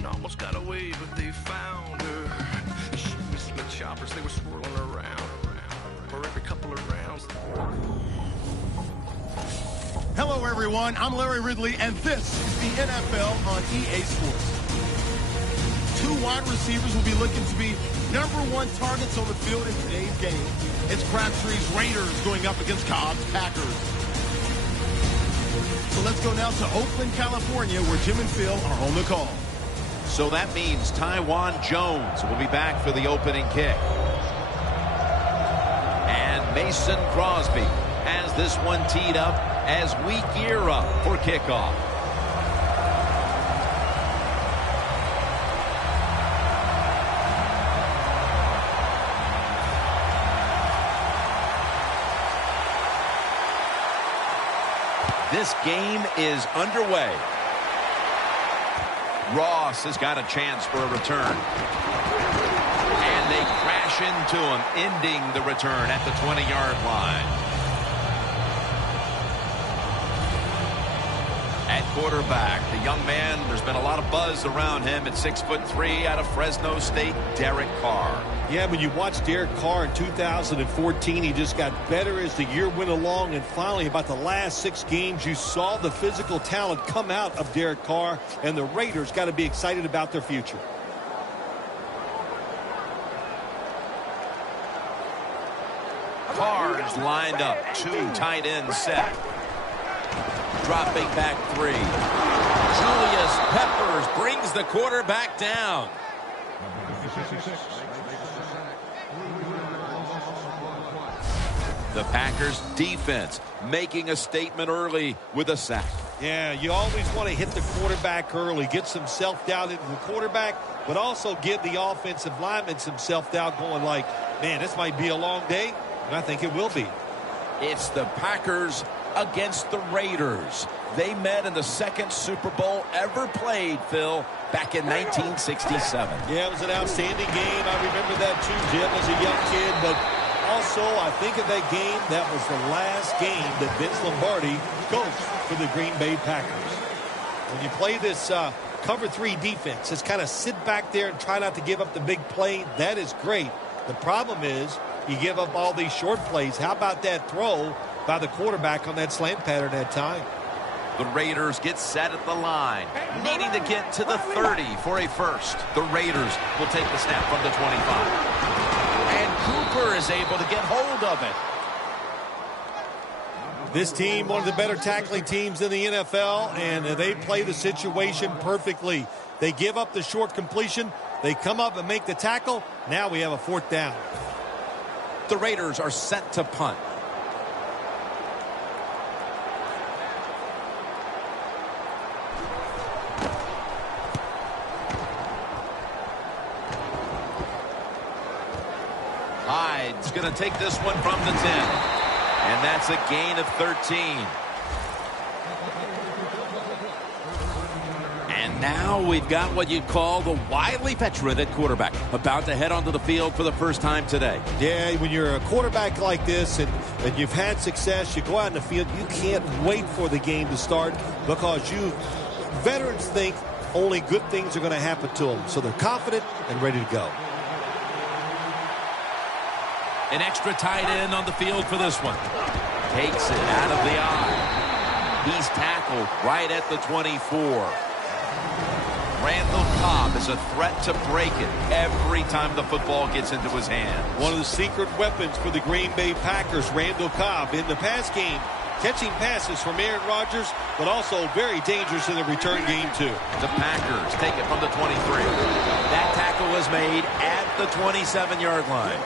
and almost got away, but they found her. She was in the choppers, they were swirling around for every couple of rounds. Hello, everyone. I'm Larry Ridley, and this is the NFL on EA Sports. Two wide receivers will be looking to be #1 targets on the field in today's game. It's Crabtree's Raiders going up against Cobb's Packers. So let's go now to Oakland, California, where Jim and Phil are on the call. So that means Tywan Jones will be back for the opening kick. And Mason Crosby has this one teed up as we gear up for kickoff. This game is underway. Ross has got a chance for a return. And they crash into him, ending the return at the 20-yard line. At quarterback, the young man, there's been a lot of buzz around him at 6'3" out of Fresno State, Derek Carr. Yeah, when you watch Derek Carr in 2014, he just got better as the year went along, and finally about the last 6 games, you saw the physical talent come out of Derek Carr, and the Raiders got to be excited about their future. Carr is lined up, 2 tight ends set. Dropping back 3. Julius Peppers brings the quarterback down. The Packers defense making a statement early with a sack. Yeah, you always want to hit the quarterback early, get some self-doubt into the quarterback, but also give the offensive lineman some self-doubt going like, man, this might be a long day, and I think it will be. It's the Packers against the Raiders. They met in the second Super Bowl ever played, Phil, back in 1967. Yeah, it was an outstanding game. I remember that too, Jim, as a young kid. But also, I think of that game, that was the last game that Vince Lombardi coached for the Green Bay Packers. When you play this cover 3 defense, just kind of sit back there and try not to give up the big play. That is great. The problem is you give up all these short plays. How about that throw by the quarterback on that slant pattern that time? The Raiders get set at the line, needing to get to the 30 for a first. The Raiders will take the snap from the 25. And Cooper is able to get hold of it. This team, one of the better tackling teams in the NFL, and they play the situation perfectly. They give up the short completion. They come up and make the tackle. Now we have a 4th down. The Raiders are set to punt. Hyde's going to take this one from the 10. And that's a gain of 13. And now we've got what you'd call the wily veteran at quarterback, about to head onto the field for the first time today. Yeah, when you're a quarterback like this and you've had success, you go out in the field, you can't wait for the game to start because veterans think only good things are going to happen to them. So they're confident and ready to go. An extra tight end on the field for this one. Takes it out of the eye. He's tackled right at the 24. Randall Cobb is a threat to break it every time the football gets into his hands. One of the secret weapons for the Green Bay Packers, Randall Cobb, in the pass game, catching passes from Aaron Rodgers, but also very dangerous in the return game, too. The Packers take it from the 23. That tackle was made at the 27-yard line.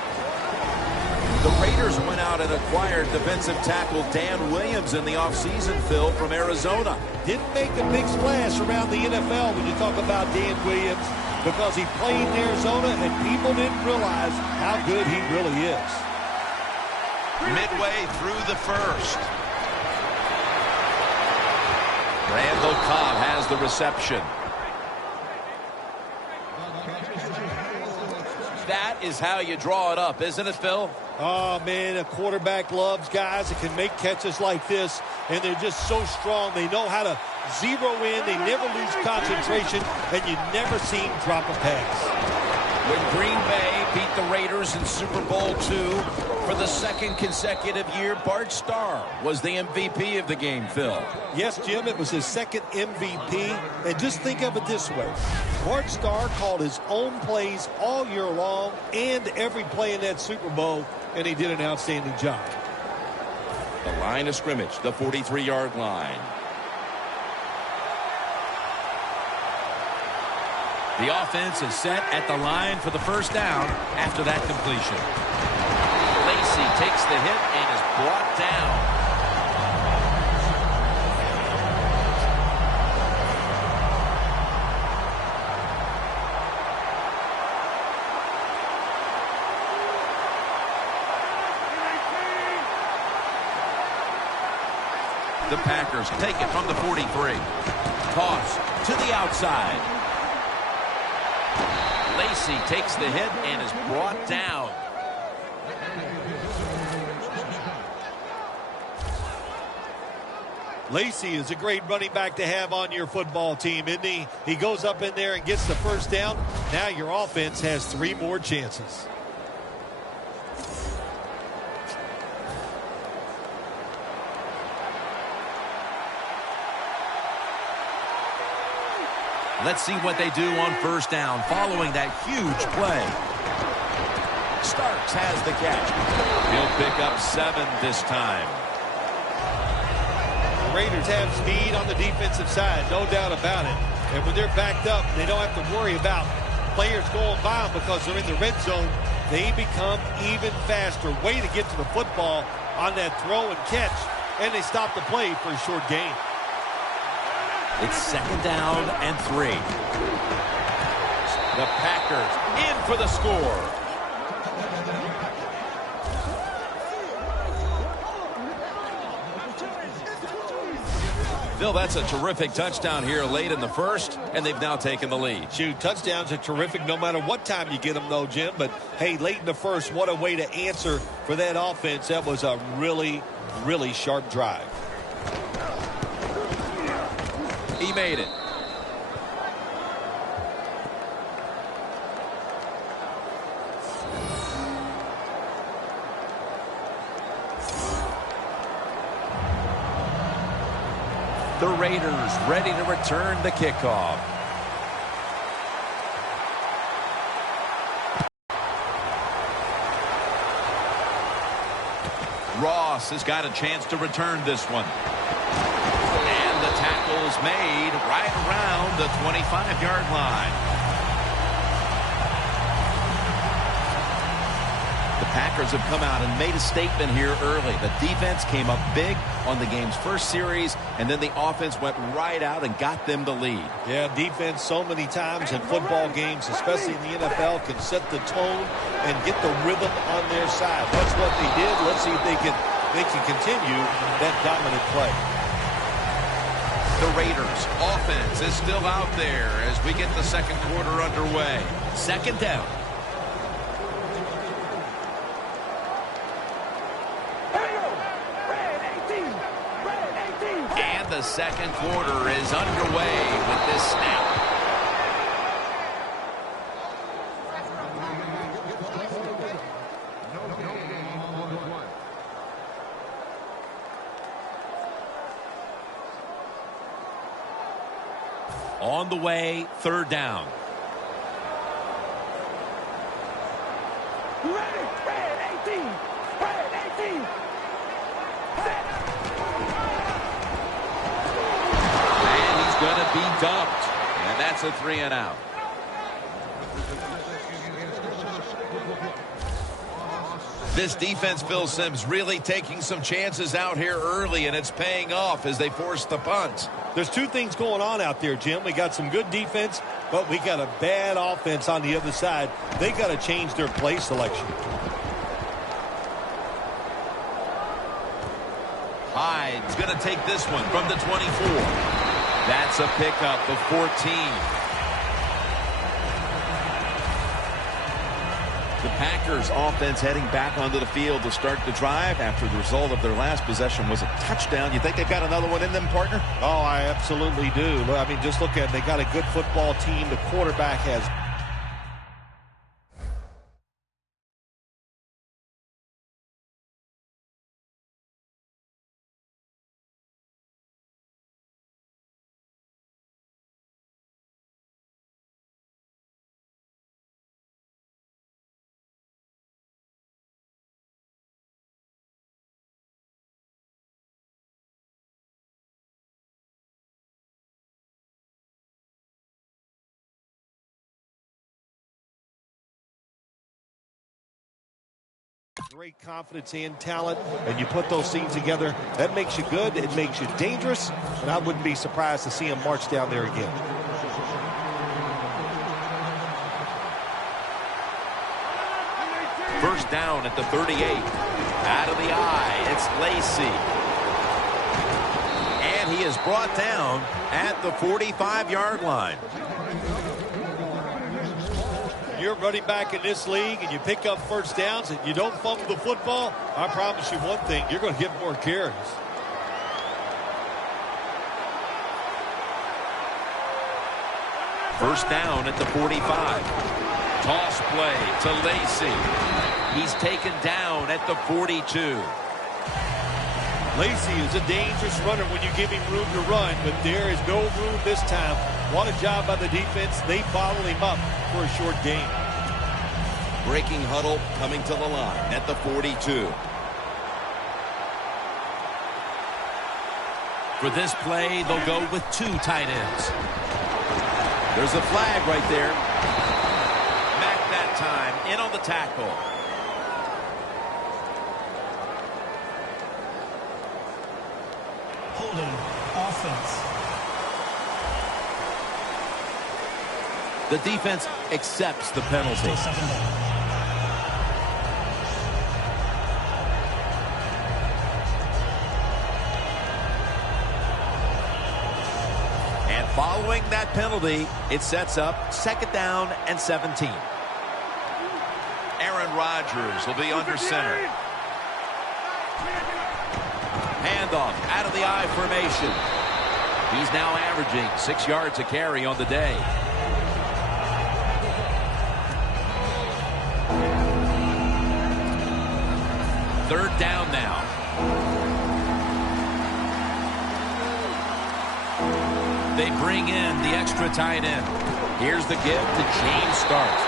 The Raiders went out and acquired defensive tackle Dan Williams in the offseason, Phil, from Arizona. Didn't make a big splash around the NFL when you talk about Dan Williams because he played in Arizona and people didn't realize how good he really is. Midway through the first. Randall Cobb has the reception. That is how you draw it up, isn't it, Phil? Oh, man, a quarterback loves guys that can make catches like this, and they're just so strong. They know how to zero in, they never lose concentration, and you never see them drop a pass. When Green Bay beat the Raiders in Super Bowl II for the second consecutive year, Bart Starr was the MVP of the game, Phil. Yes, Jim, it was his second MVP. And just think of it this way. Bart Starr called his own plays all year long and every play in that Super Bowl, and he did an outstanding job. The line of scrimmage, the 43-yard line. The offense is set at the line for the first down after that completion. Lacy takes the hit and is brought down. The Packers take it from the 43. Toss to the outside. Lacy takes the hit and is brought down. Lacy is a great running back to have on your football team, isn't he? He goes up in there and gets the first down. Now your offense has 3 more chances. Let's see what they do on first down following that huge play. Starks has the catch. He'll pick up 7 this time. The Raiders have speed on the defensive side, no doubt about it. And when they're backed up, they don't have to worry about players going by them because they're in the red zone. They become even faster. Way to get to the football on that throw and catch. And they stop the play for a short gain. It's second down and 3. The Packers in for the score. Phil, that's a terrific touchdown here late in the first, and they've now taken the lead. Shoot, touchdowns are terrific no matter what time you get them, though, Jim. But, hey, late in the first, what a way to answer for that offense. That was a really, really sharp drive. He made it. The Raiders ready to return the kickoff. Ross has got a chance to return this one. The tackle is made right around the 25-yard line. The Packers have come out and made a statement here early. The defense came up big on the game's first series, and then the offense went right out and got them the lead. Yeah, defense so many times in football games, especially in the NFL, can set the tone and get the rhythm on their side. That's what they did. Let's see if they can continue that dominant play. The Raiders offense is still out there as we get the second quarter underway. Second down. And the second quarter is underway with this snap. On the way, third down. And he's going to be dumped. And that's a 3-and-out. This defense, Phil Simms, really taking some chances out here early, and it's paying off as they force the punt. There's 2 things going on out there, Jim. We got some good defense, but we got a bad offense on the other side. They got to change their play selection. Hyde's going to take this one from the 24. That's a pickup of 14. The Packers offense heading back onto the field to start the drive after the result of their last possession was a touchdown. You think they've got another one in them, partner? Oh, I absolutely do. I mean, just look at it. They got a good football team. The quarterback has great confidence and talent, and you put those things together, that makes you good, it makes you dangerous, and I wouldn't be surprised to see him march down there again. First down at the 38. Out of the eye, it's Lacy. And he is brought down at the 45-yard line. You're running back in this league and you pick up first downs and you don't fumble the football, I promise you one thing, you're going to get more carries. First down at the 45. Toss play to Lacy. He's taken down at the 42. Lacy is a dangerous runner when you give him room to run, but there is no room this time. What a job by the defense. They bottle him up for a short gain. Breaking huddle coming to the line at the 42. For this play, they'll go with two tight ends. There's a flag right there. Mack that time in on the tackle. Holding offense. The defense accepts the penalty. Still second down. And following that penalty, it sets up second down and 17. Aaron Rodgers will be under center. Handoff out of the I formation. He's now averaging 6 yards a carry on the day. Third down now. They bring in the extra tight end. Here's the give to James Starks.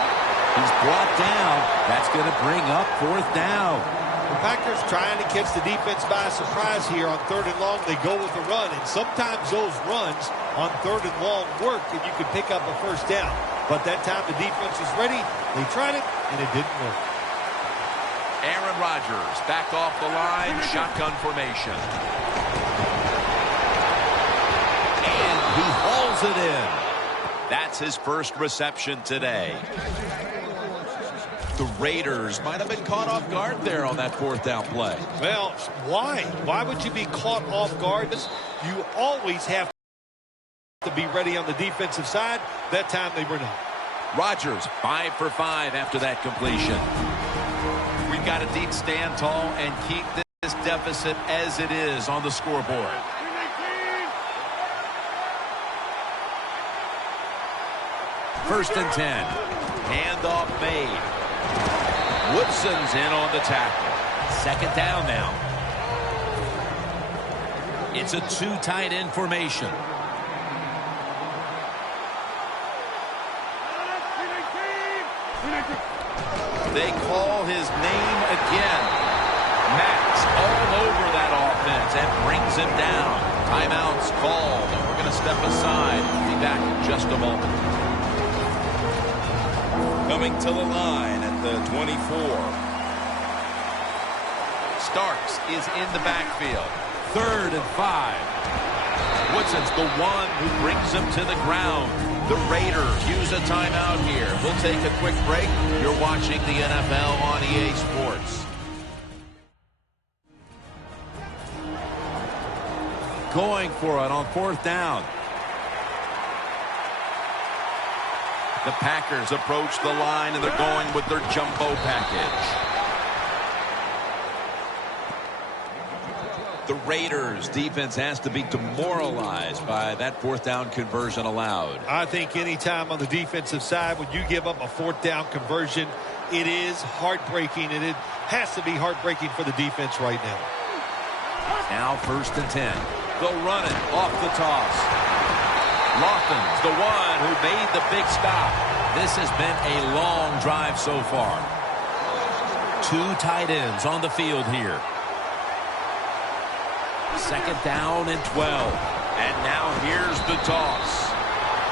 He's brought down. That's going to bring up fourth down. The Packers trying to catch the defense by surprise here on third and long. They go with the run, and sometimes those runs on third and long work, and you can pick up a first down. But that time the defense is ready. They tried it, and it didn't work. Aaron Rodgers back off the line, shotgun formation. And he hauls it in. That's his first reception today. The Raiders might have been caught off guard there on that fourth down play. Well, why? Why would you be caught off guard? You always have to be ready on the defensive side. That time they were not. Rodgers 5 for 5 after that completion. We've got a deep stand tall and keep this deficit as it is on the scoreboard. First and 10. Handoff made. Woodson's in on the tackle. Second down now. It's a two tight end formation. They call his name again. Max all over that offense and brings him down. Timeout's called. We're going to step aside. Be back in just a moment. Coming to the line at the 24. Starks is in the backfield. 3rd and 5. Woodson's the one who brings him to the ground. The Raiders use a timeout here. We'll take a quick break. You're watching the NFL on EA Sports. Going for it on fourth down. The Packers approach the line, and they're going with their jumbo package. The Raiders defense has to be demoralized by that fourth down conversion allowed. I think anytime on the defensive side when you give up a fourth down conversion, it is heartbreaking, and it has to be heartbreaking for the defense right now. Now 1st and 10. They'll run it off the toss. Lofton's the one who made the big stop. This has been a long drive so far. 2 tight ends on the field here. 2nd down and 12. And now here's the toss.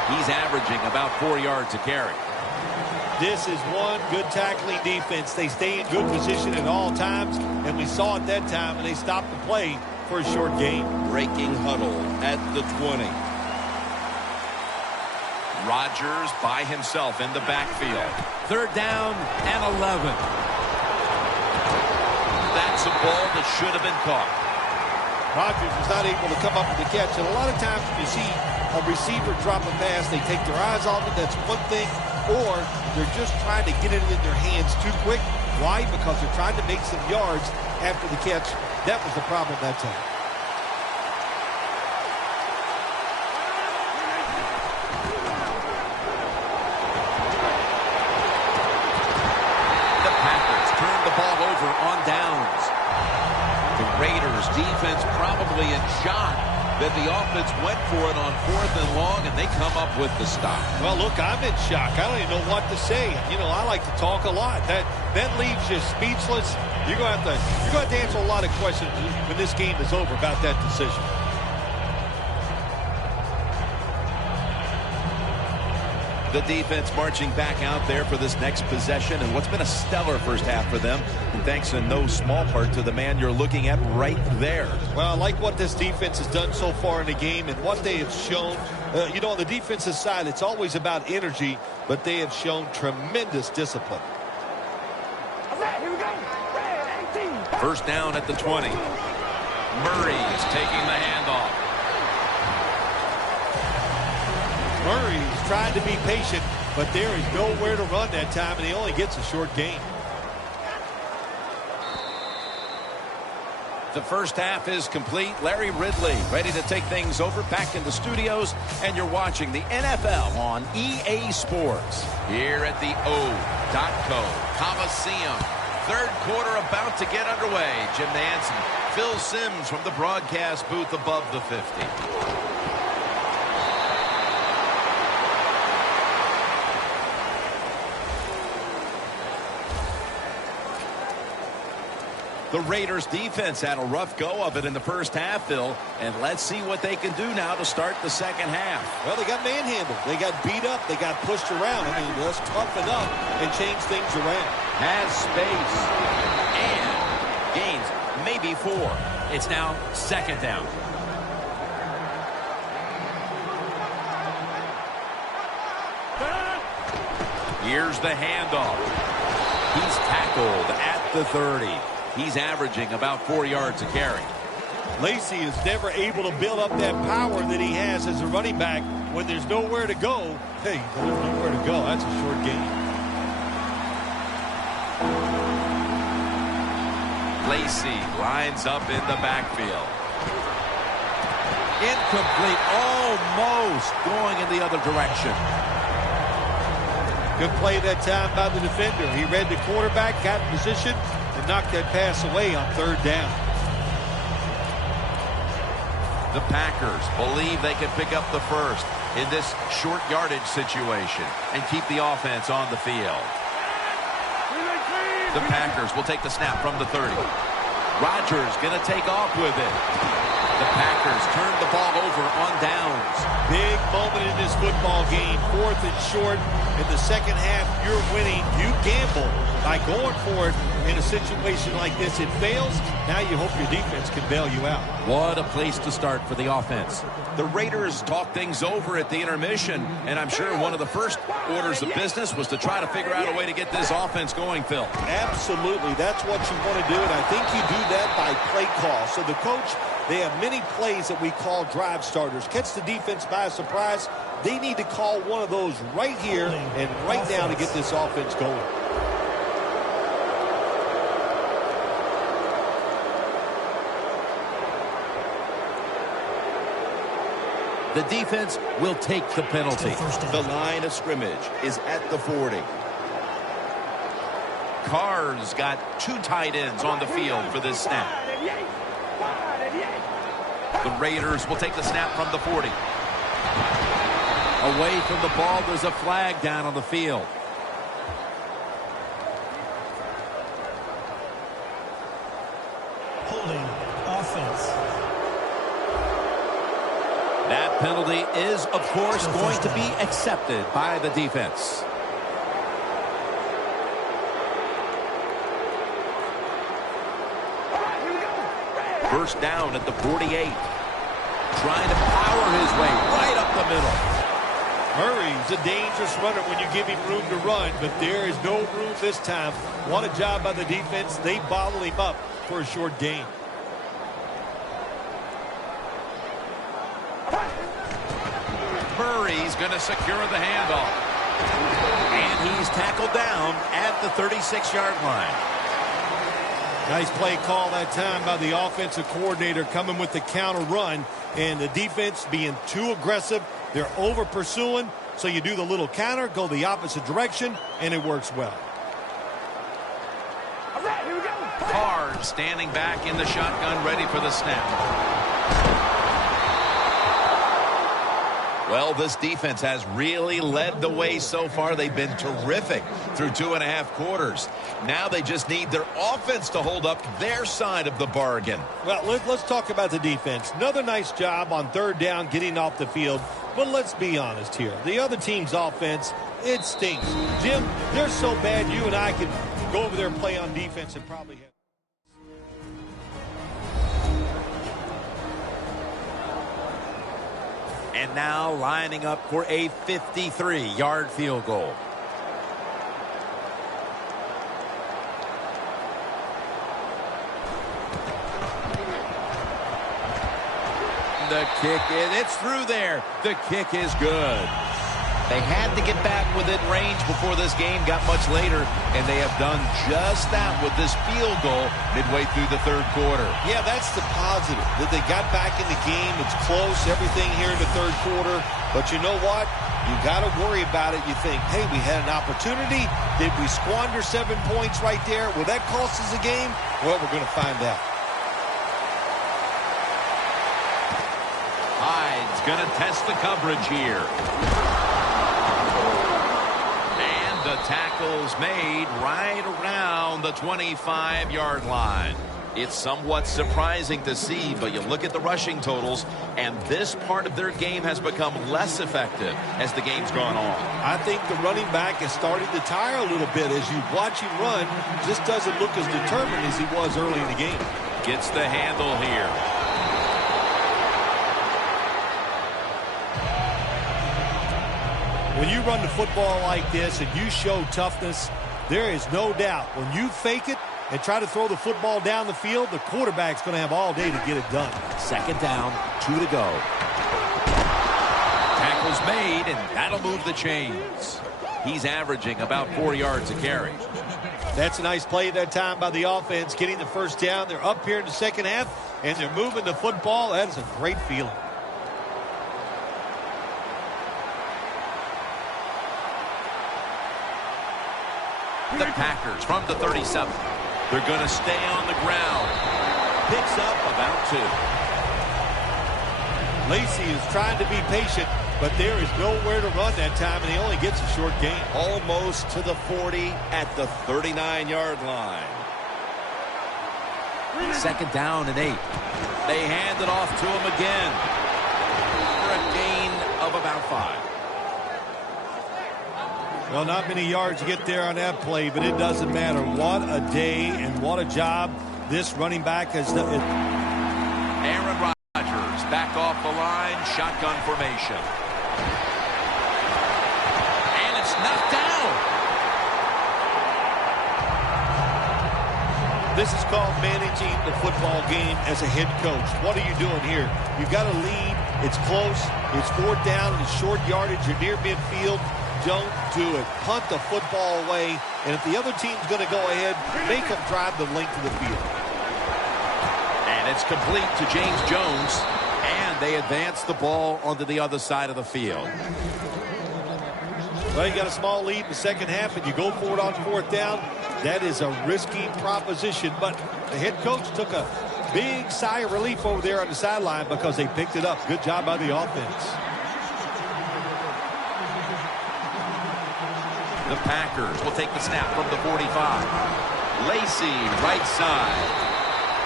He's averaging about 4 yards a carry. This is one good tackling defense. They stay in good position at all times, and we saw it that time, and they stopped the play for a short gain. Breaking huddle at the 20. Rodgers by himself in the backfield. 3rd down and 11. That's a ball that should have been caught. Rodgers was not able to come up with the catch. And a lot of times when you see a receiver drop a pass, they take their eyes off it. That's one thing. Or they're just trying to get it in their hands too quick. Why? Because they're trying to make some yards after the catch. That was the problem that time. The Packers turn the ball over on downs. The Raiders defense probably in shock that the offense went for it on 4th and long, and they come up with the stop. Well, look, I'm in shock. I don't even know what to say. You know, I like to talk a lot. That leaves you speechless. You're going to have to answer a lot of questions when this game is over about that decision. The defense marching back out there for this next possession, and what's been a stellar first half for them, and thanks in no small part to the man you're looking at right there. Well, I like what this defense has done so far in the game and what they have shown. You know, on the defensive side, it's always about energy, but they have shown tremendous discipline. Here we go. 1st down at the 20. Murray is taking the handoff. Murray's trying to be patient, but there is nowhere to run that time, and he only gets a short gain. The first half is complete. Larry Ridley ready to take things over back in the studios, and you're watching the NFL on EA Sports here at the O.co Coliseum. 3rd quarter about to get underway. Jim Nance and Phil Simms from the broadcast booth above the 50. The Raiders defense had a rough go of it in the first half, Phil, and let's see what they can do now to start the second half. Well, they got manhandled. They got beat up. They got pushed around. I mean, let's toughen up and change things around. Has space and gains maybe 4. It's now 2nd down. Here's the handoff. He's tackled at the 30. He's averaging about 4 yards a carry. Lacy is never able to build up that power that he has as a running back when there's nowhere to go. Hey, there's nowhere to go. That's a short gain. Lacy lines up in the backfield. Incomplete, almost going in the other direction. Good play that time by the defender. He read the quarterback, got in position, and knocked that pass away on 3rd down. The Packers believe they can pick up the first in this short yardage situation and keep the offense on the field. The Packers will take the snap from the 30. Rodgers going to take off with it. The Packers turn the ball over on downs. Big moment in this football game. 4th and short. In the second half, you're winning. You gamble by going for it in a situation like this. It fails. Now you hope your defense can bail you out. What a place to start for the offense. The Raiders talked things over at the intermission, and I'm sure one of the first orders of business was to try to figure out a way to get this offense going, Phil. Absolutely. That's what you want to do, and I think you do that by play call. So the coach, they have many plays that we call drive starters. Catch the defense by surprise. They need to call one of those right here and right now to get this offense going. The defense will take the penalty. The line of scrimmage is at the 40. Carr's got 2 tight ends on the field for this snap. The Raiders will take the snap from the 40. Away from the ball, there's a flag down on the field. Holding offense. That penalty is, of course, going to be accepted by the defense. First down at the 48. Trying to power his way right up the middle. Murray's a dangerous runner when you give him room to run, but there is no room this time. What a job by the defense. They bottle him up for a short gain. Murray's going to secure the handoff. And he's tackled down at the 36-yard line. Nice play call that time by the offensive coordinator coming with the counter run. And the defense being too aggressive. They're over pursuing. So you do the little counter, go the opposite direction, and it works well. All right, here we go. Carr standing back in the shotgun, ready for the snap. Well, this defense has really led the way so far. They've been terrific through 2.5 quarters. Now they just need their offense to hold up their side of the bargain. Well, let's talk about the defense. Another nice job on third down getting off the field. But let's be honest here. The other team's offense, it stinks. Jim, they're so bad you and I could go over there and play on defense and probably have. And now lining up for a 53-yard field goal. The kick it's through there. The kick is good. They had to get back within range before this game got much later, and they have done just that with this field goal midway through the third quarter. Yeah, that's the positive, that they got back in the game. It's close, everything here in the third quarter. But you know what? You got to worry about it. You think, hey, we had an opportunity. Did we squander 7 points right there? Will that cost us a game? Well, we're going to find out. Hyde's going to test the coverage here. The tackle's made right around the 25-yard line. It's somewhat surprising to see, but you look at the rushing totals, and this part of their game has become less effective as the game's gone on. I think the running back is starting to tire a little bit. As you watch him run, just doesn't look as determined as he was early in the game. Gets the handle here. When you run the football like this and you show toughness, there is no doubt when you fake it and try to throw the football down the field, the quarterback's going to have all day to get it done. Second down, 2 to go. Tackle's made, and that'll move the chains. He's averaging about 4 yards a carry. That's a nice play that time by the offense, getting the first down. They're up here in the second half, and they're moving the football. That is a great feeling. The Packers from the 37. They're going to stay on the ground. Picks up about 2. Lacey is trying to be patient, but there is nowhere to run that time, and he only gets a short gain. Almost to the 40 at the 39-yard line. Second down and 8. They hand it off to him again for a gain of about 5. Well, not many yards to get there on that play, but it doesn't matter. What a day and what a job this running back has done. Aaron Rodgers Back off the line, shotgun formation. And it's knocked down. This is called managing the football game as a head coach. What are you doing here? You've got a lead. It's close. It's 4th down. It's short yardage. You're near midfield. Don't do it. Punt the football away. And if the other team's going to go ahead, make them drive the length of the field. And it's complete to James Jones. And they advance the ball onto the other side of the field. Well, you got a small lead in the second half, and you go for it on 4th down. That is a risky proposition, but the head coach took a big sigh of relief over there on the sideline because they picked it up. Good job by the offense. The Packers will take the snap from the 45. Lacey, right side.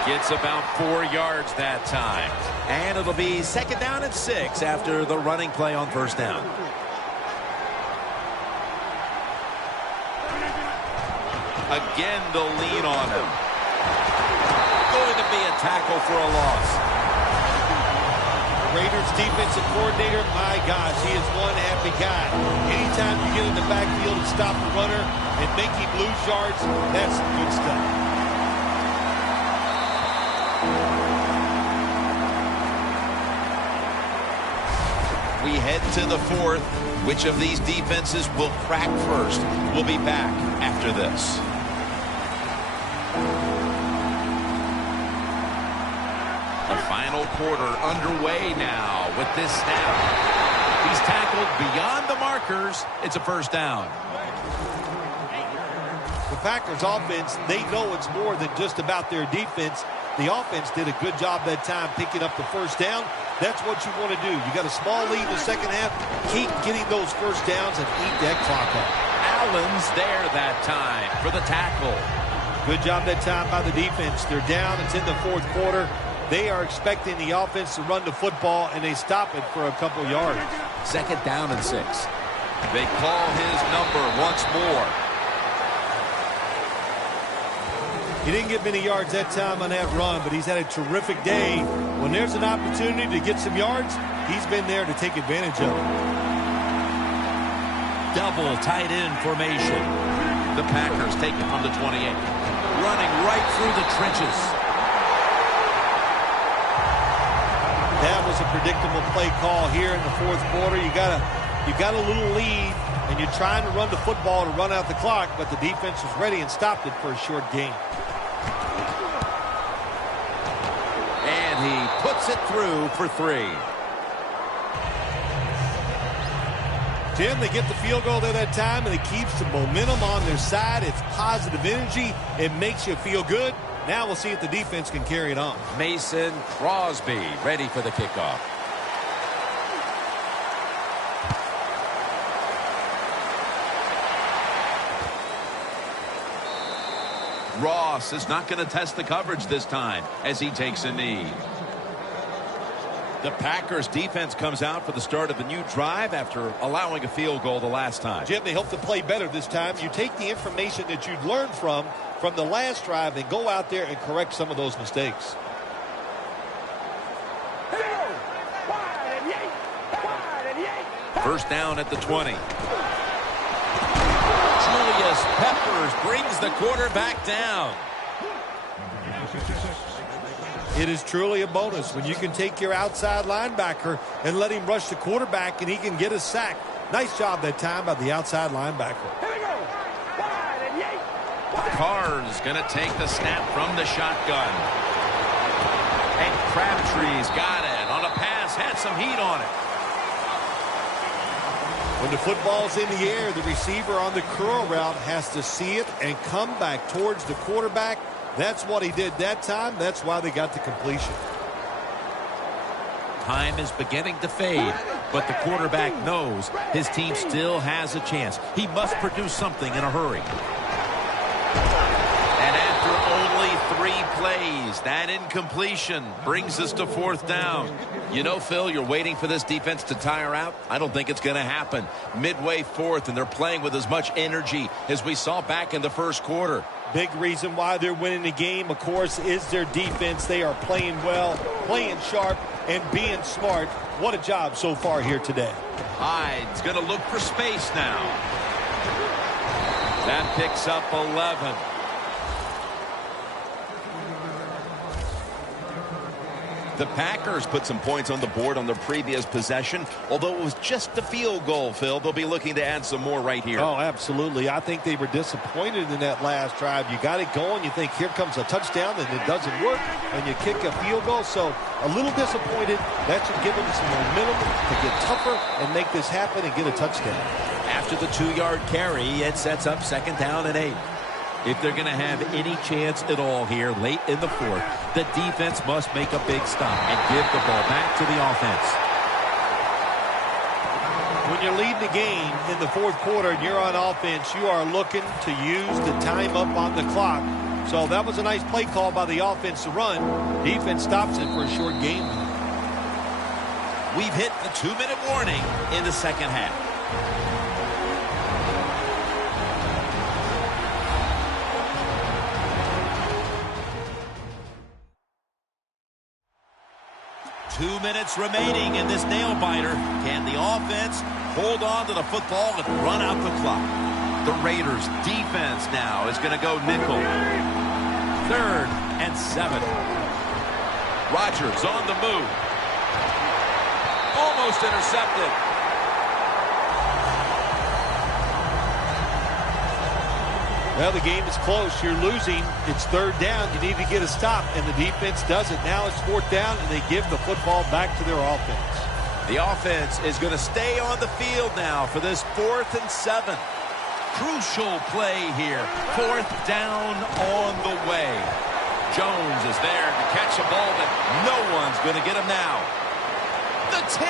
Gets about 4 yards that time. And it'll be 2nd down and 6 after the running play on 1st down. Again, they'll lean on him. Going to be a tackle for a loss. Raiders defensive coordinator, my gosh, he is one happy guy. Anytime you get in the backfield and stop the runner and make him lose yards, that's good stuff. We head to the 4th. Which of these defenses will crack first? We'll be back after this. The final quarter underway now with this snap. He's tackled beyond the markers. It's a 1st down. The Packers offense, they know it's more than just about their defense. The offense did a good job that time picking up the 1st down. That's what you want to do. You got a small lead in the second half. Keep getting those 1st downs and eat that clock up. Allen's there that time for the tackle. Good job that time by the defense. They're down. It's in the 4th quarter. They are expecting the offense to run the football, and they stop it for a couple yards. 2nd down and 6. They call his number once more. He didn't get many yards that time on that run, but he's had a terrific day. When there's an opportunity to get some yards, he's been there to take advantage of it. Double tight end formation. The Packers take it from the 28. Running right through the trenches. That was a predictable play call here in the 4th quarter. You got a little lead, and you're trying to run the football to run out the clock, but the defense was ready and stopped it for a short gain. And he puts it through for 3. Tim, they get the field goal there that time, and it keeps the momentum on their side. It's positive energy. It makes you feel good. Now we'll see if the defense can carry it on. Mason Crosby ready for the kickoff. Ross is not going to test the coverage this time as he takes a knee. The Packers defense comes out for the start of a new drive after allowing a field goal the last time. Jim, they hope to play better this time. You take the information that you'd learned from the last drive and go out there and correct some of those mistakes. First down at the 20. Julius Peppers brings the quarterback down. It is truly a bonus when you can take your outside linebacker and let him rush the quarterback and he can get a sack. Nice job that time by the outside linebacker. Carr's going to take the snap from the shotgun. And Crabtree's got it on a pass, had some heat on it. When the football's in the air, the receiver on the curl route has to see it and come back towards the quarterback. That's what he did that time. That's why they got the completion. Time is beginning to fade, but the quarterback knows his team still has a chance. He must produce something in a hurry. And after only 3 plays. That incompletion brings us to 4th down. You know, Phil, you're waiting for this defense to tire out. I don't think it's going to happen. Midway 4th, and they're playing with as much energy as we saw back in the first quarter. Big reason why they're winning the game, of course, is their defense. They are playing well, playing sharp, and being smart. What a job so far here today. Hyde's going to look for space now. That picks up 11. The Packers put some points on the board on their previous possession. Although it was just a field goal, Phil, they'll be looking to add some more right here. Oh, absolutely. I think they were disappointed in that last drive. You got it going. You think here comes a touchdown, and it doesn't work, and you kick a field goal. So a little disappointed. That should give them some momentum to get tougher and make this happen and get a touchdown. After the 2-yard carry, it sets up 2nd down and 8. If they're going to have any chance at all here late in the 4th, the defense must make a big stop and give the ball back to the offense. When you're leading the game in the 4th quarter and you're on offense, you are looking to use the time up on the clock. So that was a nice play call by the offense to run. Defense stops it for a short game. We've hit the 2-minute warning in the 2nd half. Two minutes remaining in this nail-biter. Can the offense hold on to the football and run out the clock? The Raiders' defense now is going to go nickel. 3rd and 7. Rodgers on the move. Almost intercepted. Well, the game is close. You're losing. It's 3rd down. You need to get a stop, and the defense does it. Now it's 4th down, and they give the football back to their offense. The offense is going to stay on the field now for this 4th and 7. Crucial play here. 4th down on the way. Jones is there to catch a ball that no one's going to get him now. The 10,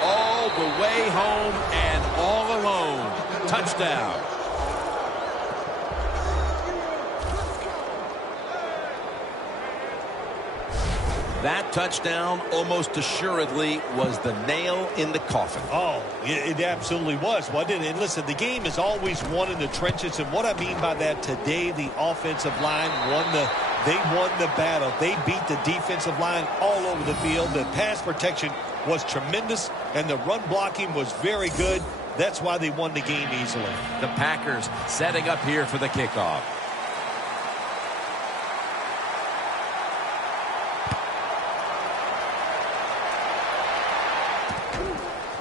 all the way home and all alone. Touchdown. That touchdown almost assuredly was the nail in the coffin. Oh, it absolutely was, wasn't it? And listen, the game is always won in the trenches. And what I mean by that, today the offensive line won the battle. They beat the defensive line all over the field. The pass protection was tremendous, and the run blocking was very good. That's why they won the game easily. The Packers setting up here for the kickoff.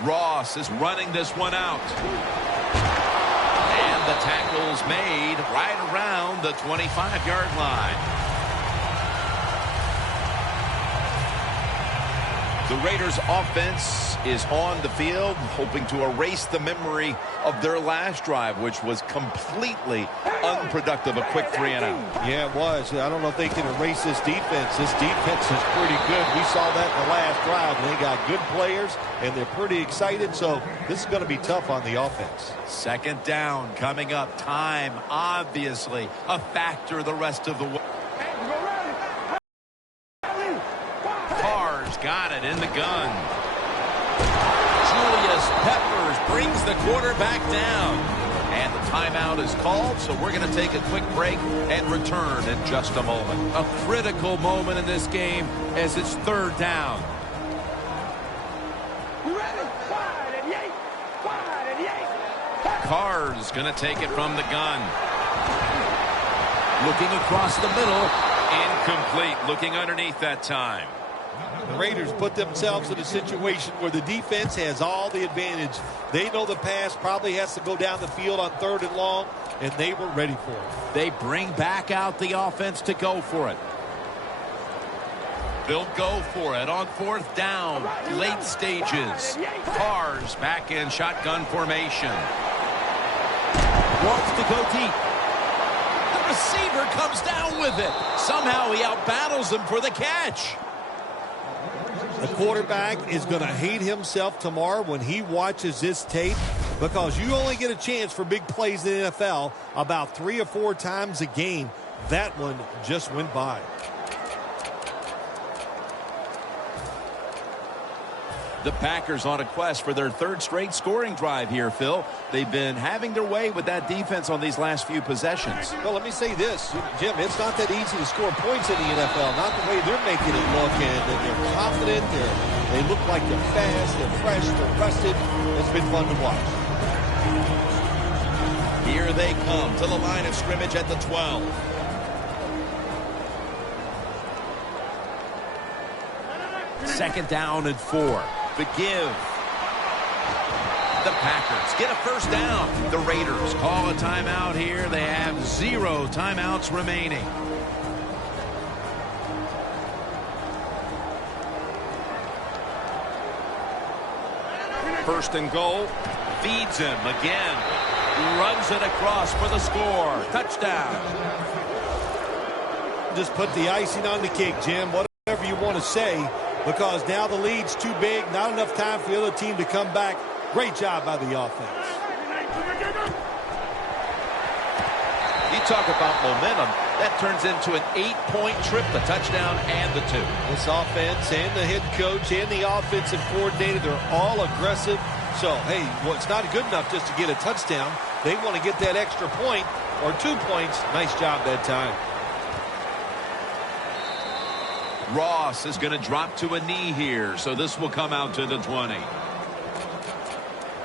Ross is running this one out. And the tackle's made right around the 25-yard line. The Raiders offense is on the field, hoping to erase the memory of their last drive, which was completely unproductive, a quick 3-and-out. Yeah, it was. I don't know if they can erase this defense. This defense is pretty good. We saw that in the last drive. They got good players, and they're pretty excited, so this is going to be tough on the offense. 2nd down coming up. Time, obviously, a factor the rest of the way. Got it in the gun. Julius Peppers brings the quarterback down. And the timeout is called, so we're going to take a quick break and return in just a moment. A critical moment in this game as it's 3rd down. Carr's going to take it from the gun. Looking across the middle. Incomplete. Looking underneath that time. The Raiders put themselves in a situation where the defense has all the advantage. They know the pass probably has to go down the field on 3rd and long, and they were ready for it. They bring back out the offense to go for it. They'll go for it on 4th down, late stages. Carr's back in shotgun formation. Wants to go deep. The receiver comes down with it. Somehow he outbattles him for the catch. The quarterback is going to hate himself tomorrow when he watches this tape, because you only get a chance for big plays in the NFL about 3 or 4 times a game. That one just went by. The Packers on a quest for their third straight scoring drive here, Phil. They've been having their way with that defense on these last few possessions. Well, let me say this, Jim, it's not that easy to score points in the NFL, not the way they're making it look, and they're confident, they look like they're fast, they're fresh, they're rested. It's been fun to watch. Here they come to the line of scrimmage at the 12. Second down and 4. The give. The Packers get a first down. The Raiders call a timeout here. They have 0 timeouts remaining. First and goal. Feeds him again. Runs it across for the score. Touchdown. Just put the icing on the cake, Jim. Whatever you want to say. Because now the lead's too big. Not enough time for the other team to come back. Great job by the offense. You talk about momentum. That turns into an 8-point trip, the touchdown and the 2. This offense and the head coach and the offensive coordinator, they're all aggressive. So, hey, well, it's not good enough just to get a touchdown. They want to get that extra point or 2 points. Nice job that time. Ross is going to drop to a knee here, so this will come out to the 20.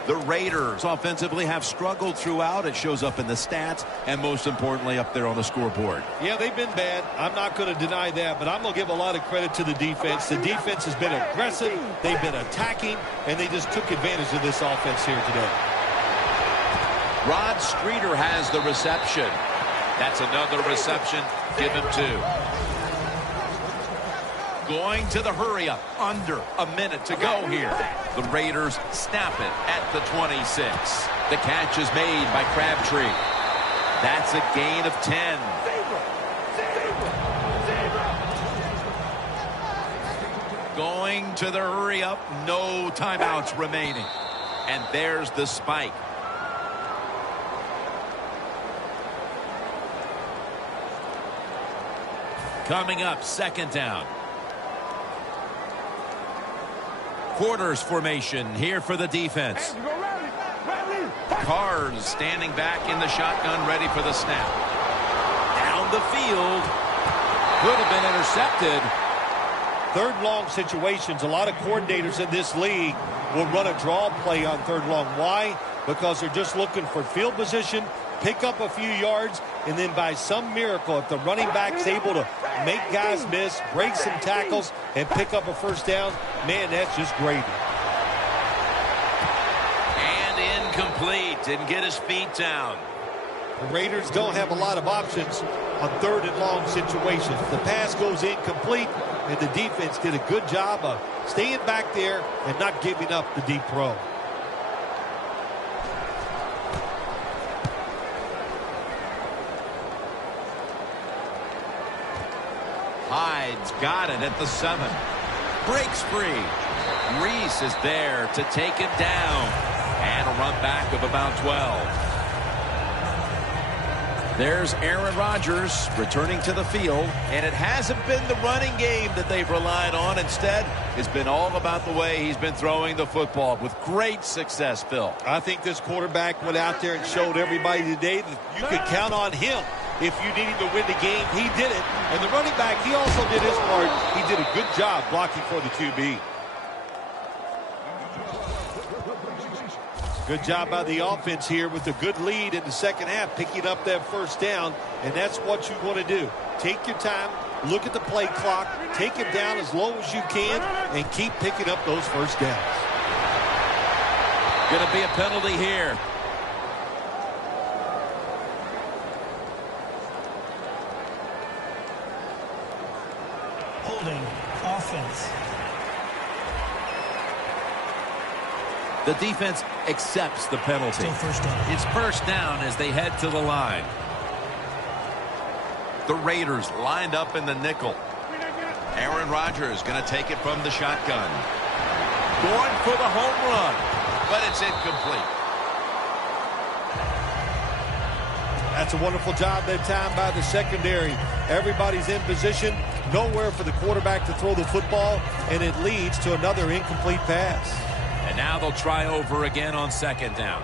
The Raiders offensively have struggled throughout. It shows up in the stats, and most importantly, up there on the scoreboard. Yeah, they've been bad. I'm not going to deny that, but I'm going to give a lot of credit to the defense. The defense has been aggressive. They've been attacking, and they just took advantage of this offense here today. Rod Streeter has the reception. That's another reception. Give him 2. Going to the hurry-up. Under a minute to go here. The Raiders snap it at the 26. The catch is made by Crabtree. That's a gain of 10. Going to the hurry-up. No timeouts remaining. And there's the spike. Coming up, second down. Quarters formation here for the defense. Cars standing back in the shotgun, ready for the snap. Down the field. Could have been intercepted. Third long situations, a lot of coordinators in this league will run a draw play on third long. Why? Because they're just looking for field position, pick up a few yards, and then by some miracle, if the running back's able to make guys miss, break some tackles, and pick up a first down, man, that's just gravy. And incomplete. Didn't get his feet down. The Raiders don't have a lot of options on third and long situations. The pass goes incomplete, and the defense did a good job of staying back there and not giving up the deep throw. Hyde's got it at the 7. Breaks free. Reese is there to take it down. And a run back of about 12. There's Aaron Rodgers returning to the field. And it hasn't been the running game that they've relied on. Instead, it's been all about the way he's been throwing the football with great success, Phil. I think this quarterback went out there and showed everybody today that you could count on him. If you need him to win the game, he did it. And the running back, he also did his part. He did a good job blocking for the QB. Good job by the offense here with a good lead in the second half, picking up that first down. And that's what you want to do. Take your time, look at the play clock, take it down as low as you can, and keep picking up those first downs. Going to be a penalty here. Holding offense. The defense accepts the penalty. Still first down. It's first down as they head to the line. The Raiders lined up in the nickel. Aaron Rodgers going to take it from the shotgun. Going for the home run, but it's incomplete. That's a wonderful job that time by the secondary. Everybody's in position, nowhere for the quarterback to throw the football, and it leads to another incomplete pass. And now they'll try over again on second down.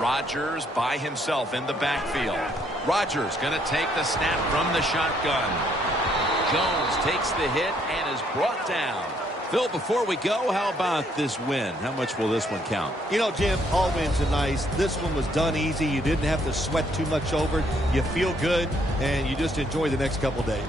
Rodgers by himself in the backfield. Rodgers going to take the snap from the shotgun. Jones takes the hit and is brought down. Phil, before we go, how about this win? How much will this one count? You know, Jim, all wins are nice. This one was done easy. You didn't have to sweat too much over it. You feel good, and you just enjoy the next couple days.